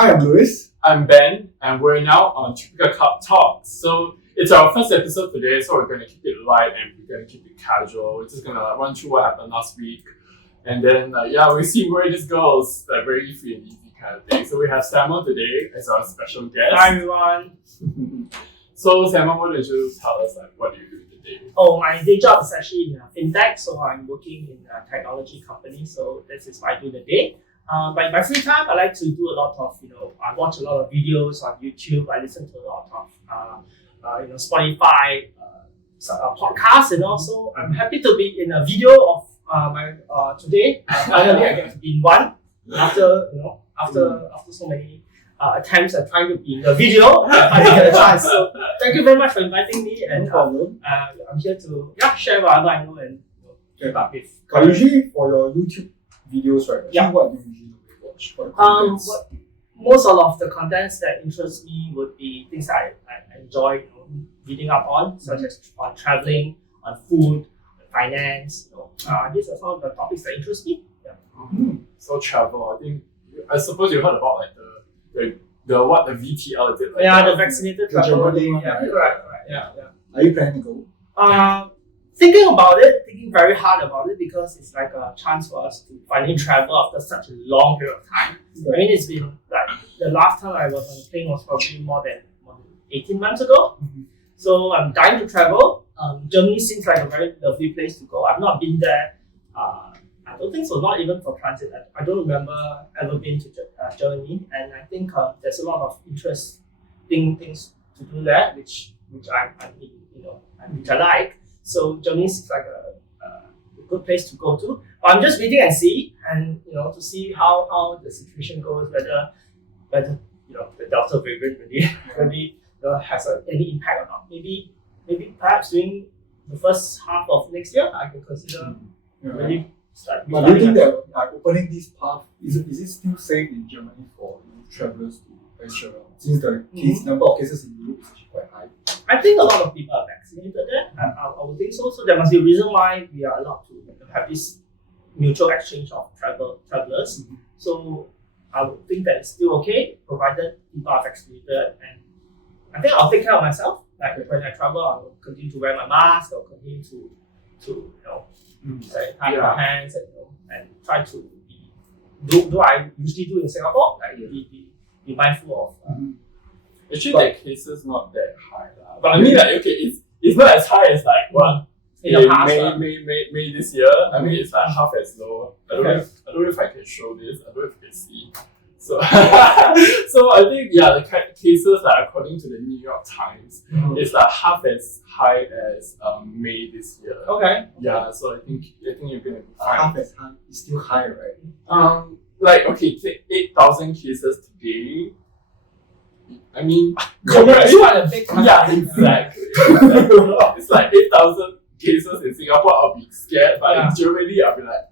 Hi, I'm Louis. I'm Ben, and we're now on Tropika Club Talks. So it's our first episode today, so we're going to keep it light and we're going to keep it casual. We're just going to run through what happened last week. And then, we'll see where this goes. Like, very free and easy kind of thing. So we have Samuel today as our special guest. Hi, everyone. So Samuel, why don't you tell us, what do you do today? Oh, my day job is actually in fintech, so I'm working in a technology company. So this is what I do in the day. But my free time, I like to do a lot of, I watch a lot of videos on YouTube. I listen to a lot of, Spotify podcasts, and also I'm happy to be in a video of my today. Finally, I get to be in one after so many attempts at trying to be in the video. I finally get a chance. So thank you very much for inviting me, and No problem. I'm here to share whatever I know and keep up with. But usually for your YouTube videos, right? Yeah. What do you usually watch? What contents? Most of the contents that interest me would be things I enjoy reading up on, such as on traveling, on food, finance. These are some of the topics that interest me. Yeah. So travel, I suppose you heard about the VTL, is it? The vaccinated The travel. Germany one, Yeah, right? correct. Yeah. Are you planning to go? Thinking very hard about it, because it's like a chance for us to finally travel after such a long period of time. I mean, it's been like the last time I was on a plane was probably more than 18 months ago. Mm-hmm. So I'm dying to travel. Germany seems like a very lovely place to go. I've not been there. I don't think so, not even for transit. I don't remember ever been to Germany, and I think there's a lot of interesting things to do there, which I like. So Germany seems like a good place to go to. But I'm just waiting and see, and to see how the situation goes, whether the Delta variant really has any impact or not. Maybe perhaps during the first half of next year, I can consider really start. But do you think that opening this path, is it still safe in Germany for travelers to venture around? Since the number of cases in Europe is actually quite high. I think a lot of people are vaccinated there. I would think so. So there must be a reason why we are allowed to have this mutual exchange of travelers. Mm-hmm. So I would think that it's still okay, provided people are vaccinated. And I think I'll take care of myself. Like when I travel, I will continue to wear my mask. I'll continue to sanitize my hands and try to do what I usually do in Singapore. Like be mindful of. Actually, the cases not that high. But I mean, it's not as high as in the past, May this year. I mean, it's like half as low. I don't know if I can show this. I don't know if you can see. So, so I think the cases according to the New York Times, it's like half as high as May this year. Okay. Yeah. So I think you're gonna be fine. Half as high is still high, right? Take 8,000 cases today. I mean, It's quite a big country. yeah, exactly. It's like 8,000 cases in Singapore. I'll be scared, but in Germany, I'll be like.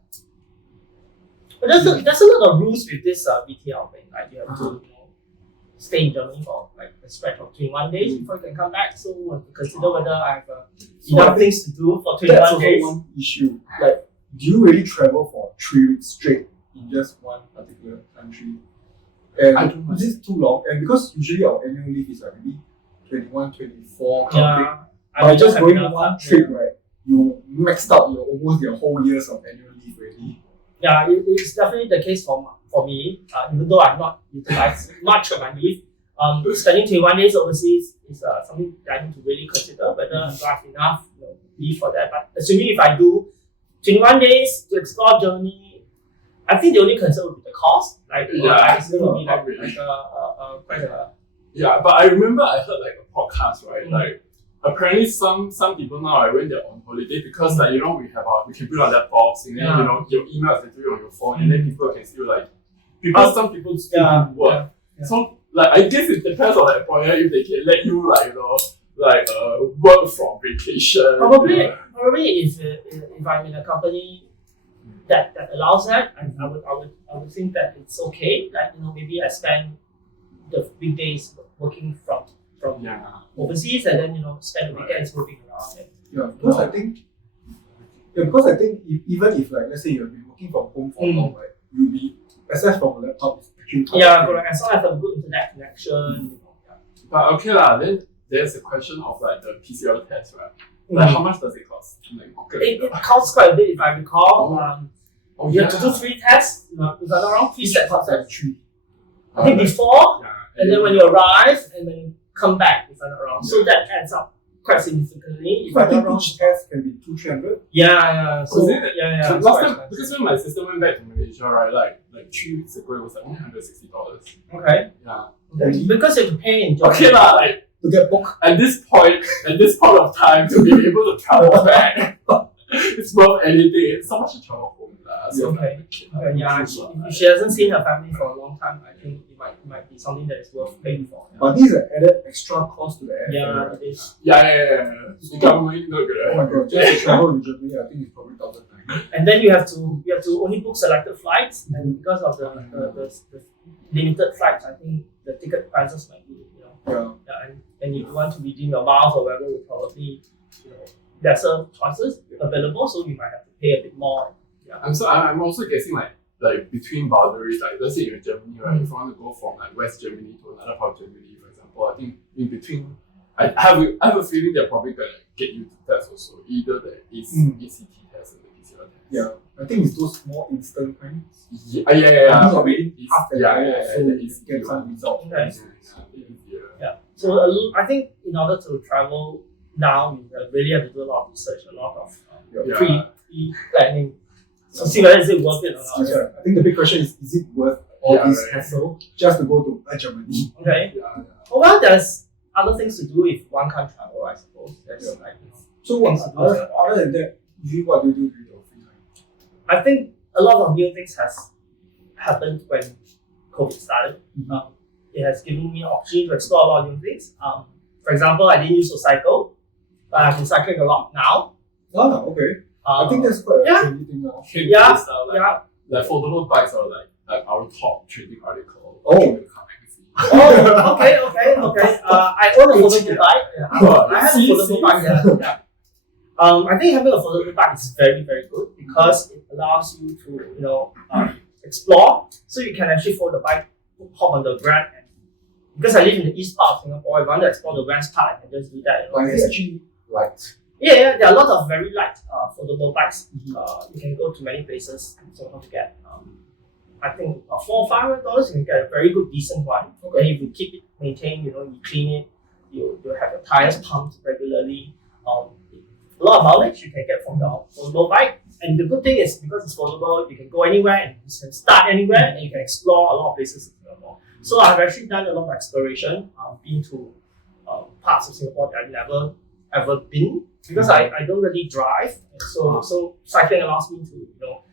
But there's a lot of rules with this VTL thing. Like you have to stay in Germany for like a stretch of 21 days before you can come back. So we have to consider whether I have enough things to do for 21 That's days. also one issue. Like, do you really travel for 3 weeks straight in just one particular country? And I don't know. this is too long, and because usually our annual leave is like maybe 21, 24 kind of thing. By just going one trip, right, you maxed out almost your whole years of annual leave already. Yeah, it's definitely the case for me. Even though I've not utilized much of my leave, spending 21 days overseas is something that I need to really consider whether I have enough leave for that. But assuming if I do 21 days to explore Germany, I think the only concern would be the cost. It's going to be quite a. Yeah, but I remember I heard like a podcast, right? Like apparently some people now when they're on holiday, because we can put on laptops and then your emails are on your phone, and then people can still some people still do work. Yeah. So I guess it depends on the employer if they can let you work from vacation. Probably if I'm in a company that allows that, I would think that it's okay. Maybe I spend the weekdays working from overseas, and then spend the weekends moving around. Because I think even if let's say you've been working from home for long, right, you'll be access from a laptop is Yeah, correct. As long as I have a good internet connection. But okay lah, then there's a question of like the PCR test, right? Like how much does it cost? Like, It costs quite a bit if I recall. You have to do 3 tests. If I'm not wrong, 3 sets of tests. 3. I think before, Yeah. and then when you arrive, and then you come back, if I'm not wrong. So that adds up quite significantly. If I I'm think not wrong. each test can be 200-300. Yeah. So Was it? yeah. So it's last quite time, because when my sister went back to Malaysia, right, like 3 weeks ago, it was like $160. okay. Yeah. Because you have to pay in Jordan. Okay lah, like To get booked. at this point of time, to be able to travel back, it's worth anything. It's so much to travel home lah. So Okay. Yeah, True lah. if she hasn't seen her family for a long time, I think it might be something that is worth paying for. But this is an added extra cost to the airfare. Yeah, it is. Yeah. The government not Oh good. my god, just to travel to Germany, I think it's probably 1,000 times. And then you have to only book selected flights, and because of the limited flights, I think the ticket prices might be and if you want to redeem your miles or whatever, you probably lesser choices available, so you might have to pay a bit more. Yeah. I'm also guessing like between boundaries, like let's say you're in Germany, right? If you want to go from like West Germany to another part of Germany, for example, I think in between, I have a feeling they're probably gonna get you to test also, either the ACT test and the PCR test. Yeah, I think it's those more instant kinds. Yeah. I think Probably half an hour, so the you get some results. Okay. Yeah. So I think in order to travel now, you really have to do a lot of research, a lot of pre-planning. So see whether is it worth it or not. Yeah. I think the big question is it worth all this hassle just to go to Germany? Okay. Yeah. Well, there's other things to do if one can't travel, I suppose. There's So other than that, usually what do you do during your free time? I think a lot of new things has happened when COVID started. It has given me an opportunity to explore a lot of new things. For example, I didn't used to cycle, but I've been cycling a lot now. Oh, okay. I think that's quite a trendy thing now. Like foldable bikes are like our top trending article. Oh. Okay. I own a foldable bike. I have a foldable bike. Yeah. I think having a foldable bike is very, very good because it allows you to, explore. So you can actually fold the bike, hop on the ground. And because I live in the east part of Singapore, if I want to explore the west part, I can just do that. But it's actually light. Yeah, there are a lot of very light foldable bikes. You can go to many places in Singapore to get. I think $400 or $500 you can get a very good, decent one. Okay. And if you keep it maintained, you clean it, you have your tires pumped regularly. A lot of mileage you can get from your foldable bike. And the good thing is because it's foldable, you can go anywhere and you can start anywhere and you can explore a lot of places in Singapore. So I've actually done a lot of exploration, been to parts of Singapore that I've never ever been because I don't really drive. And so cycling allows me to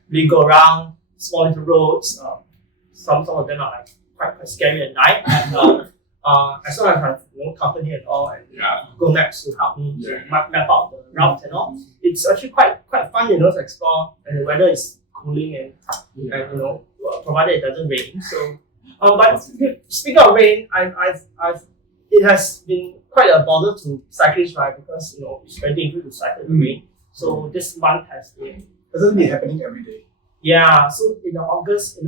really go around small little roads. Some of them are like quite scary at night. And as long as I have company and all, and Google Maps to help me to map out the route and all, it's actually quite fun, to explore. And the weather is cooling and provided it doesn't rain. So, but speaking of rain, it has been quite a bother to cyclists, right? Because it's very dangerous to cycle in the rain. So this month has been. Doesn't be happening every day. Yeah, so in the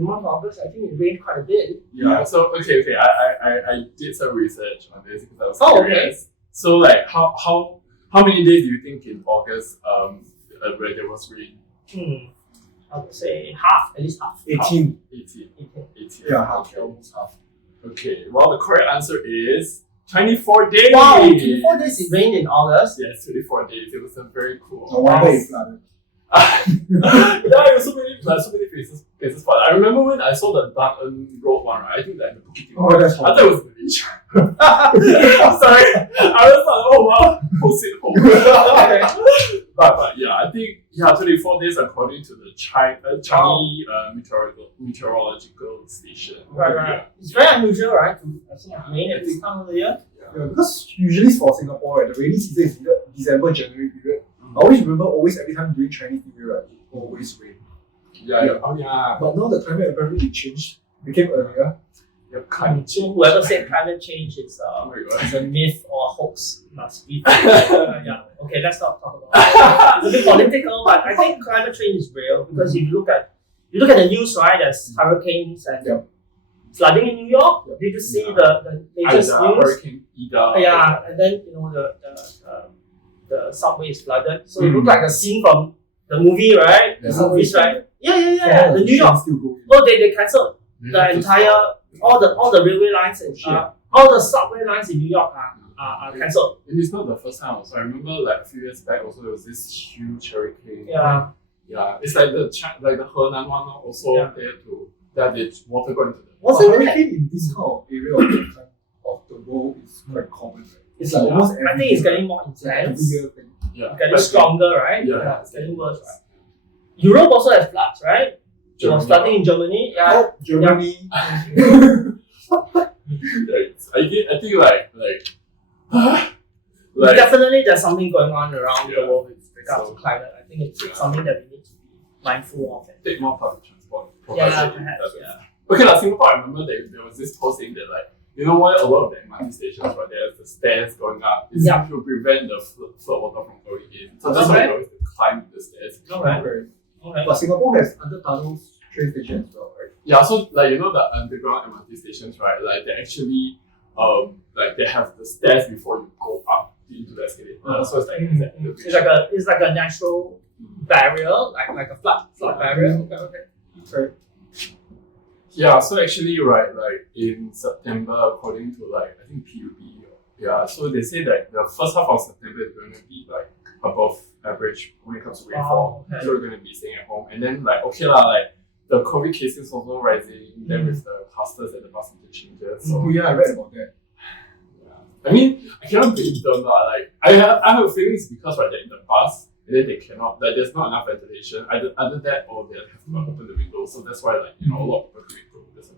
month of August, I think it rained quite a bit. Yeah. So okay. I did some research on this because I was curious. Okay. So like how many days do you think in August where there was rain? I would say half, at least half. 18. 18. Yeah, half. Almost half. Okay. Well, the correct answer is 24 days. Wow, 24 days it rained in August. Yes, 24 days. It was very cool. No wonder it flooded. There were so many places. But I remember when I saw the Darton Road one, right? I think that the Bukit Timah. That's I thought it was Malaysia. I'm sorry. I was like, oh wow, home. But yeah, I think 24 days according to the Chinese meteorological station. Right. Yeah. It's very unusual, right? To rain at this time of the year. Yeah, because usually for Singapore, right, the rainy season is either December, January period. I always remember every time during Chinese New Year, right, it always rain. Yeah. Oh yeah. But now the climate apparently changed, became earlier. So whoever said climate change is a myth or a hoax must be. Okay, let's not talk about it. It's a bit political, but I think climate change is real because if you look at the news, right, there's hurricanes and flooding in New York. Did you see the latest news? Hurricane Ida. Yeah, and then the subway is flooded. So it looked like a scene from the movie, right? The movies, subway right? Yeah. The New York. Still going. Oh, they cancelled the entire all the railway lines and all the subway lines in New York are cancelled. And it's not the first time. So I remember like a few years back also there was this huge hurricane. Yeah. Yeah, it's like the Henan one also there too. That the water got into the. Wasn't hurricane in this kind of area of the world is quite common. Right? It's like almost every I think it's getting more intense. every year thing. Yeah. It's getting stronger, right? Yeah. It's getting worse, right? Europe also has floods, right? It was flooding in Germany. Yeah. Oh, Germany. I think like definitely there's something going on around the world with regards to climate. I think it's something that we need to be mindful of. take more public transport. Yeah, perhaps. Yeah. Okay, Singapore, I remember there was this post saying that like, you know why a lot of the MRT stations right there's the stairs going up is to prevent the flood water from going in. So that's why you always climb the stairs. Okay. But Singapore has under tunnels train station as well, right? Yeah, so like you know the underground MRT stations, right? Like they actually like they have the stairs before you go up into the escalator. So it's like it's like a natural barrier, like a flood barrier. Okay. Yeah, so actually, right, like in September, according to like I think PUB, so they say that the first half of September is going to be like above average when it comes to rainfall. Okay. So we're going to be staying at home, and then like okay lah, like the COVID cases also rising. Then with the clusters at the bus interchanges. So Oh yeah, I read about that. I mean, I cannot blame them lah. Like I have a feeling it's because right they're in the bus. And then they cannot, like there's not enough ventilation. Either that or they have to open the windows. So that's why like, you know, a lot of people create problems.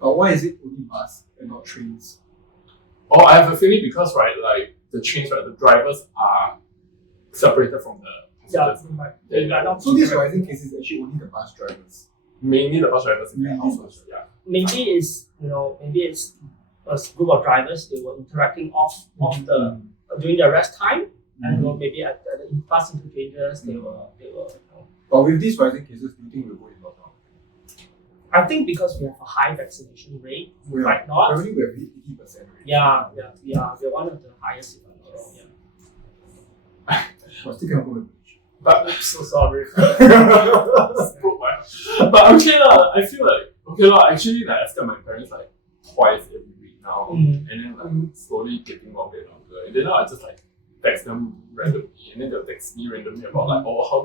But why is it only bus and not trains? Oh, I have a feeling because right, like the trains, right, the drivers are separated from the passengers. So these rising cases actually only the bus drivers. Mainly the bus drivers in the Mainly. houses. Yeah. Maybe it's a group of drivers they were interacting off the during their rest time. And maybe at the bus interchanges they were. But with these rising cases, do you think we'll go in lockdown? I think because we have a high vaccination rate, we might not. Apparently we have 80% rate. Yeah, we're one of the highest. But still cannot go in. But I'm so sorry. But okay lah, I feel like okay lah. Actually, like I tell my parents like twice every week now, and then like slowly getting longer and longer. And then now I just like text them randomly, and then they'll text me randomly about like how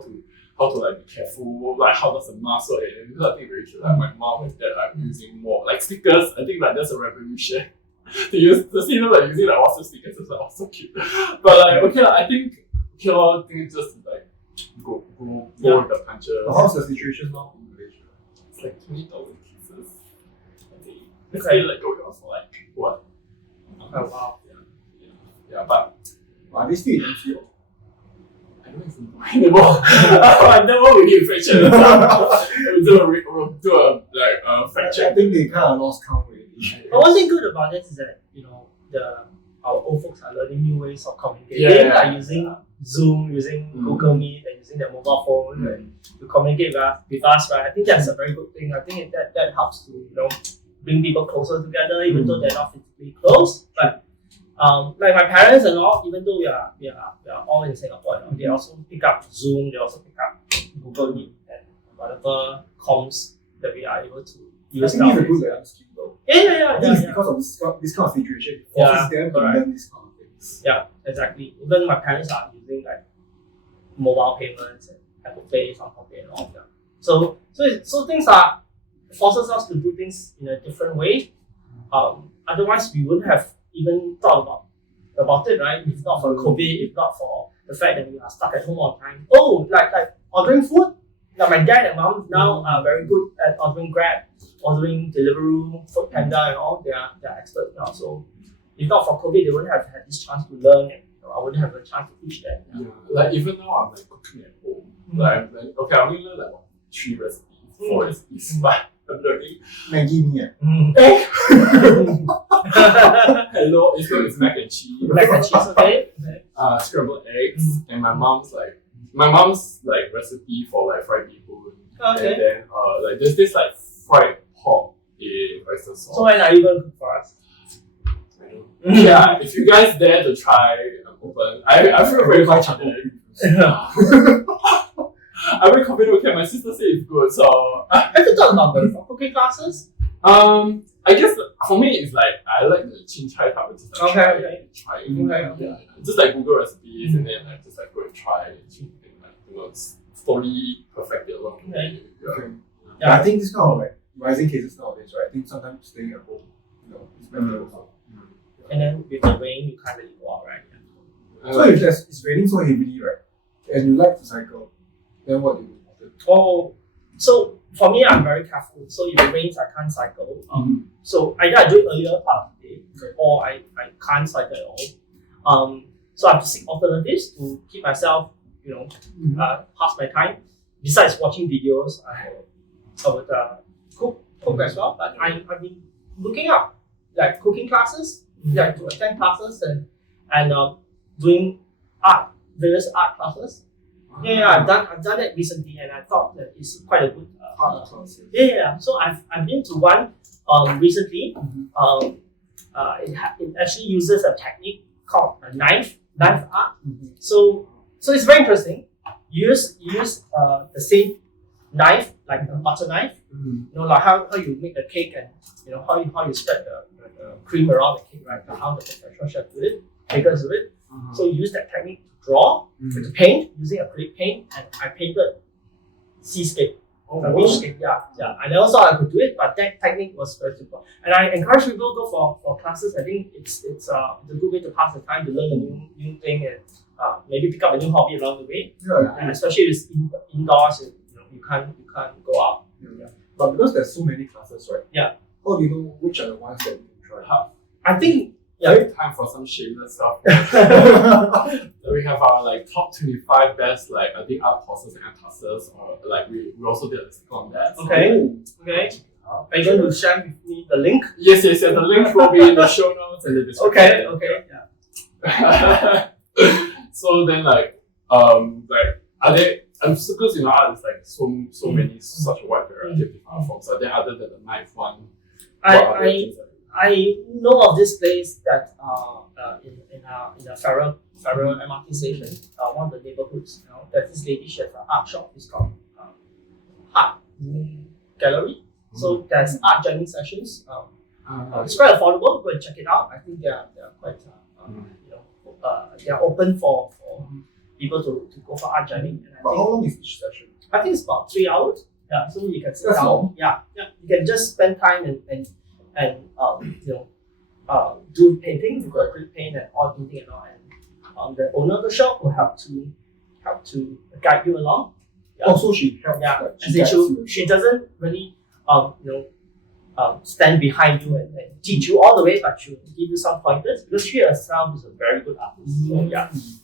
to like be careful, like how does the mask work. And because I think very cute, like my mom and dad like using more like stickers. I think like that's a revolution. to see them like using like WhatsApp stickers is like so cute. But like okay lah, I think just like go with the punches. How's the situation now in Malaysia? It's like 20,000 cases. I think It's still like going on for like what? Oh wow. Yeah, but Are they still in MCO? I don't even know anymore. I never really infection. We'll do a fact I check. think they kind of lost count already. But one thing good about this is that our old folks are learning new ways of communicating, like using Zoom, using Google Meet, and using their mobile phone and to communicate with us. Right, I think that's a very good thing. I think that helps to bring people closer together, even though they're not physically close. But like my parents and all, even though we are all in Singapore, they also pick up Zoom, they also pick up Google Meet and whatever comms that we are able to use. I think it's a good learning skill though. Yeah. I think it's because of this kind of situation. It forces them to learn this kind of things. Yeah, exactly. Even my parents are using like mobile payments and Apple Pay, Samsung Pay and all that. So things forces us to do things in a different way. Otherwise we wouldn't have even thought about it, right? If not for COVID, if not for the fact that we are stuck at home all the time. Oh, like ordering food. Now my dad and mom now are very good at ordering Grab, ordering Deliveroo, Food Panda and all. They are experts now. So if not for COVID, they wouldn't have had this chance to learn, and I wouldn't have a chance to teach them. Yeah, like even now I'm like cooking at home. Like okay, I only learn like 3 recipes, 4 recipes, but I'm learning. Maggie mee. Hello, it's mac and cheese. Mac and cheese, okay. Scrambled eggs, and my mom's recipe for like fried bee hoon. Okay. And then like there's this like fried pork oyster sauce. So when are you going to cook for us? Yeah, if you guys dare to try, I'm open. I feel very confident. I'm very confident. Okay, my sister said it's good, so. Have you thought about going for cooking classes? I guess for me it's like I like the chin chai type of just like try it. Yeah, just like Google recipes and then like just like go and try it and like slowly perfect it along the way. Yeah, I think this kind of like rising cases nowadays, right? I think sometimes staying at home, is better also. And then with the rain, you can't really go out, right? So if it's raining so heavily, right, and you like to cycle, then what do you do? Oh, so for me, I'm very careful. So if it rains, I can't cycle. So either I do it earlier part of the day, or I can't cycle at all. So I have to seek alternatives to keep myself, pass my time. Besides watching videos, I would cook as well. But I've been looking up like cooking classes, like to attend classes and doing various art classes. I've done it recently, and I thought that it's quite a good art class. So I've been to one recently. It actually uses a technique called a knife art. So it's very interesting. You use the same knife, like a butter knife. Like how you make the cake, and how you spread the cream around the cake, right? How the professional chef do it, bakers do it. So you use that technique to draw, to paint using acrylic paint, and I painted seascape, beachscape. I never thought I could do it, but that technique was very simple. And I encourage people to go for classes. I think it's a good way to pass the time, to learn a new thing, and maybe pick up a new hobby along the way. And especially if it's indoors, you can't go out. But because there's so many classes, right? How do you know which are the ones that you can try? I think time for some shameless stuff. We have our like top 25 best I think art courses and classes, or like we also did a stick on that. Okay. Are you going to share with me the link? Yes. The link will be in the show notes and the description. Okay. So then are there? Because art is like so many, such a wide variety of different art forms. Are there, other than the knife one? I know of this place that in a Farrer MRT station, one of the neighborhoods. There's this lady, she has an art shop. It's called Art Gallery. So there's art jamming sessions. It's quite affordable. Go and check it out. I think they're quite they're open for people to go for art jamming. But how long is each session? I think it's about 3 hours. So you can sit down. You can just spend time and do painting with acrylic paint and oil painting and all. And the owner of the shop will help to guide you along. So she helps. She doesn't really stand behind you and teach you all the way, but she'll give you some pointers, because she herself is a very good artist.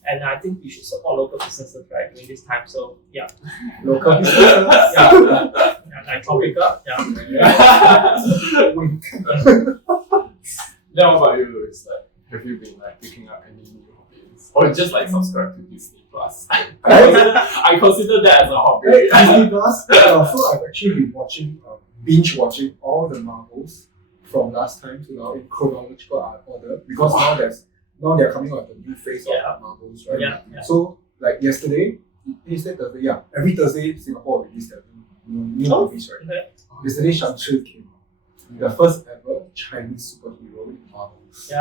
And I think we should support local businesses during this time. So local businesses. Like Tropika. Now, what about you? It's have you been picking up any new hobbies, or just subscribe to Disney Plus? I consider that as a hobby. Disney Plus. So I've actually been binge watching all the Marvels from last time to now in chronological order, because now they're coming out with a new phase of Marvels, right? So yesterday, Thursday, every Thursday Singapore released their new movies, right? Yesterday Shang came out, the first ever Chinese superhero in Marvels.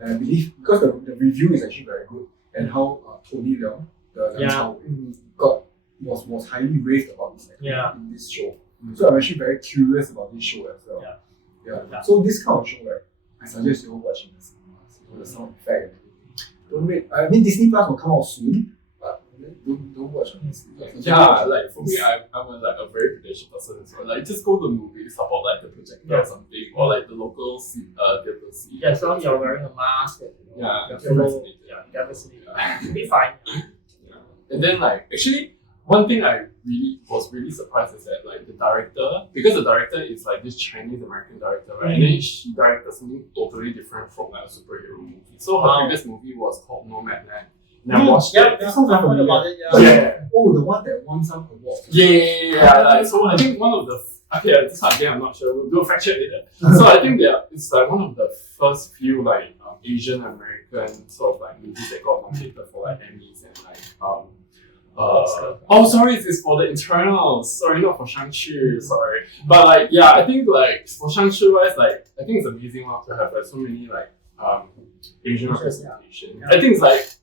And I believe because the review is actually very good, and how Tony Leung, was highly raved about this in this show. So I'm actually very curious about this show as well. So this kind of show, right, I suggest you watching the cinemas, the sound effect and everything. Don't wait. I mean, Disney Plus will come out soon, but don't watch on Disney Plus. For me, I'm a very prudential person as well. Just go to the movie, support the projector or something, or the local theater seat. As long as you're wearing a mask and you're vaccinated. You'll be fine. And then actually, one thing I was really surprised is that the director, because the director is this Chinese American director, right? And then she directed something totally different from a superhero movie. So her previous movie was called Nomadland. And I watched it. That sounds familiar. About it, Oh, the one that won some awards. So I think one of the Okay, this one again, I'm not sure. We'll do a fact check later. So I think it's like one of the first few like Asian American sort of like movies that got nominated for like Emmys and like sorry, it's for the internals. Sorry, not for Shang-Chi. Sorry, but like yeah, I think like for Shang-Chi wise, like I think it's amazing to have like so many like Asian representation. I think it's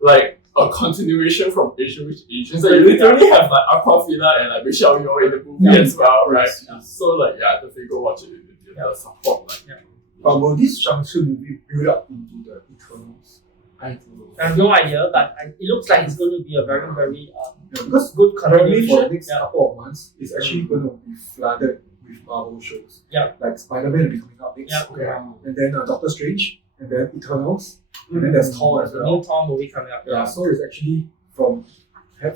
like a continuation from Asian Rich Asians. So you literally have like Aquafina and like Michelle Yeoh in the movie as well, right? Yeah. So like yeah, definitely go watch it in the theater. Support like. But will this Shang-Chi movie build up into the Eternals? I don't know. I have no idea, but it looks like it's going to be a very, very because good currently for continuation. the next couple of months, it's actually going to be flooded with Marvel shows. Yeah. Like Spider-Man will be coming out next. Yeah. And then Doctor Strange, and then Eternals, and then there's Thor as The well. new Thor movie coming up. Yeah, so it's actually from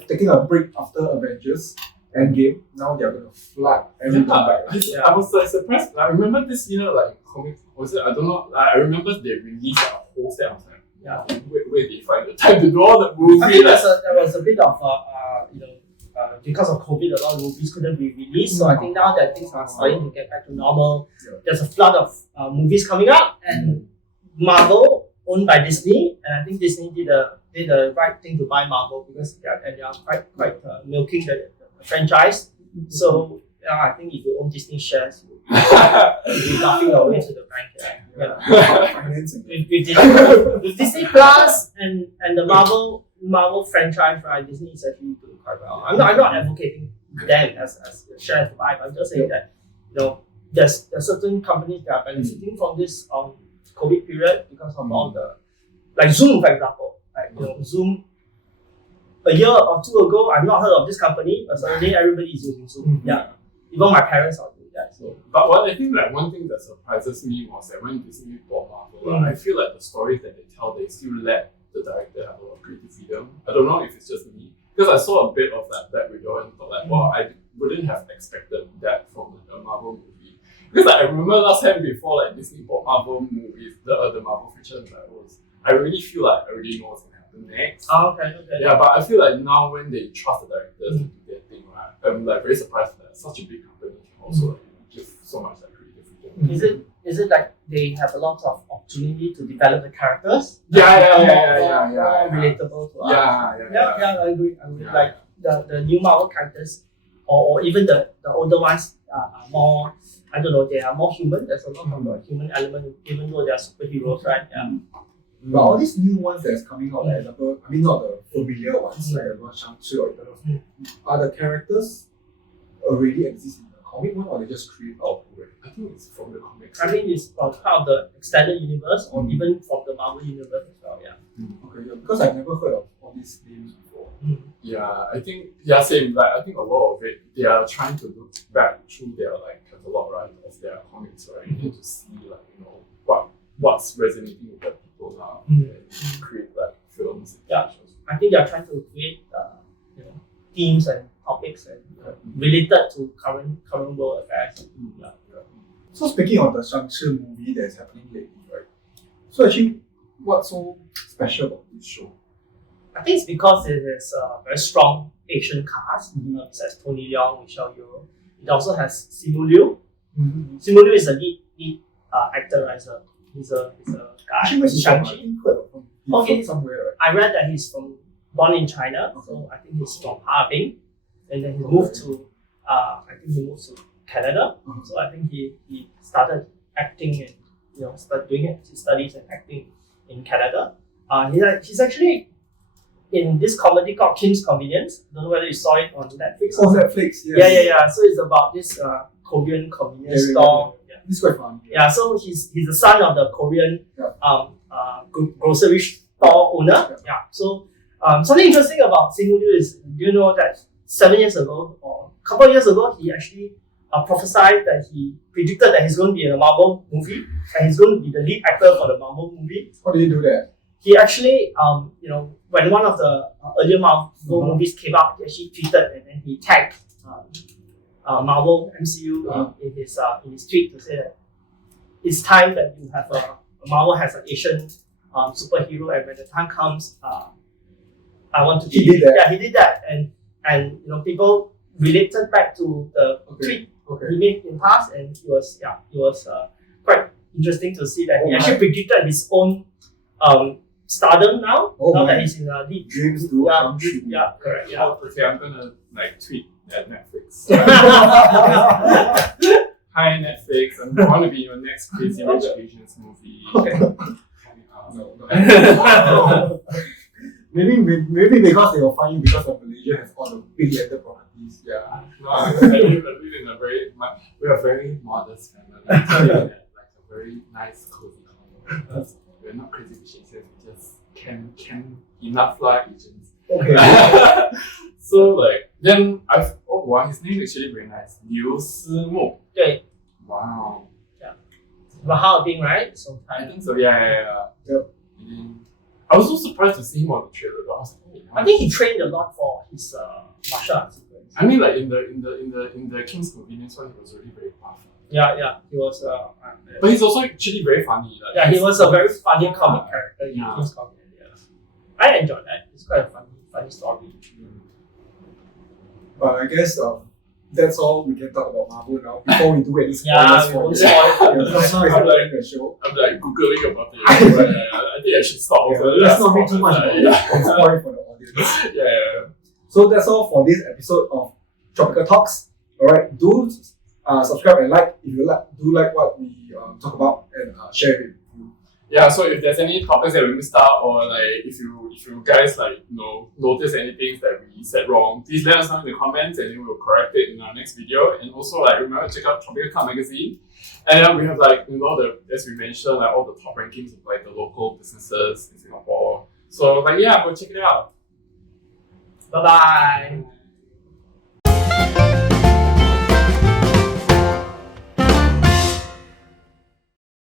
taking a break after Avengers Endgame. Now they're going to flood everything back. I was like surprised. I remember this, like comic. Was it? I don't know. I remember they released a whole set of time. Yeah. Where did you find the time to do all the movies? I think there was a bit of because of COVID, a lot of movies couldn't be released. So I think now that things are starting to get back to normal, there's a flood of movies coming up, and Marvel, owned by Disney, and I think Disney did the right thing to buy Marvel because they are quite milking the franchise. So I think if you own Disney shares, you'll be laughing your way to the bank. With Disney Plus and the Marvel franchise, right? Disney is actually doing quite well. I'm not advocating them as shares to buy, but I'm just saying that there's certain companies that are benefiting from this COVID period because of all the like Zoom, for example. Zoom a year or two ago, I've not heard of this company, but suddenly everybody is using Zoom. Yeah, even my parents are doing that. So, but I think like one thing that surprises me was that when Disney bought Marvel, I feel like the stories that they tell, they still let the director have a lot of creative freedom. I don't know if it's just me, because I saw a bit of that Black Widow and thought like, wow, I wouldn't have expected that from a Marvel movie. Because I remember last time before like Disney bought Marvel movies, the Marvel franchise, I really feel like I already know what's gonna happen next. Okay. Yeah, but I feel like now when they trust the directors to do their thing, right, I'm like very surprised that such a big company can also like, give so much like creative freedom. Is it like they have a lot of opportunity to develop the characters? Yeah. Relatable to us. Yeah. I agree. Like the new Marvel characters, or even the older ones are more. I don't know. They are more human. There's a lot of the human element, even though they are superheroes, right? Yeah. But all these new ones that's coming out, like example, I mean not the familiar ones, like the one Shang-Chi or Eternals, are the characters already exist in the comic one, or they just create out of it? I think it's from the comics. I mean, it's part of the extended universe, or even from the Marvel universe as well. Yeah. Okay, because I've never heard of all these names before. Yeah, I think same. Like I think a lot of it, they are trying to look back through their like catalog, right, of their comics, right, and to see like what's resonating with the people now, and create like films. Yeah, I think they are trying to create themes and topics and related to current world affairs. So speaking of the Shang-Chi movie that's happening lately, right? So actually, what's so special about this show? I think it's because it is a very strong Asian cast. It has Tony Leung, Michelle Yeoh. It also has Simi Liu. Simi Liu is a lead actor, right? He's a guy. Actually, where's Shang-Chi. Okay, somewhere, right? I read that he's born in China, so I think he's from Harbin, and then he moved to Canada. So I think he started acting and started doing his studies and acting in Canada. He's actually in this comedy called Kim's Convenience. I don't know whether you saw it on Netflix. Oh, Netflix, yes. Yeah. So it's about this Korean convenience store. This is quite fun. Yeah, so he's the son of the Korean grocery store owner. Yeah. So something interesting about Simi Liu is, do you know that 7 years ago or a couple of years ago, he actually prophesied that he predicted that he's going to be in a Marvel movie and he's going to be the lead actor for the Marvel movie. How did he do that? He actually, when one of the earlier Marvel movies came out, he actually tweeted and then he tagged Marvel MCU in his tweet to say that it's time that you have Marvel has an Asian superhero, and when the time comes, I want to. He did that. Yeah, he did that, and people related back to the tweet Okay. He made in past, and it was quite interesting to see that he actually predicted his own stardom now. Now that he's in the lead. Dreams do come true. Yeah, correct. Yeah. Okay, I'm gonna like tweet at Netflix. Hi Netflix, I want to be your next Crazy Rich Asians movie. Okay. No. maybe because they will find you because of Malaysia has all the big-landed properties. Yeah. No, I live in a we are very modest family. I tell you that, like a very nice, cozy home. We're not crazy rich Asians, we just can enough like Asians. Okay. So like then wow, his name is actually very nice. Liu Simu. Wow. But Harbin, right? So I think so. Yeah. Yep. I was so surprised to see him on the trailer. Though. I was like, I think he trained a lot for his martial arts sequence. I mean, like in the King's Convenience one, he was really very buff. Yeah. He was. But he's also actually very funny. Like, yeah, he was a very funny comic character in Yeah. King's Convenience. Yeah. I enjoyed that. It's quite a funny story. But I guess that's all we can talk about Marvel now before we do any spoilers Yeah, we for won't it. spoil it. Because now it's I'm like the show. I'm like googling about it. I think I should stop. Yeah, Also. let's not make too much about it. It's spoiling for the audience. Yeah. So that's all for this episode of Tropika Talks. Alright, do subscribe and like if you like what we talk about and share it with you. Yeah, so if there's any topics that we missed out, or like if you guys like notice anything that we said wrong, please let us know in the comments and then we'll correct it in our next video. And also like remember to check out Tropika Club Magazine. And then we have like as we mentioned, like all the top rankings of like the local businesses in Singapore. So like yeah, go check it out. Bye bye.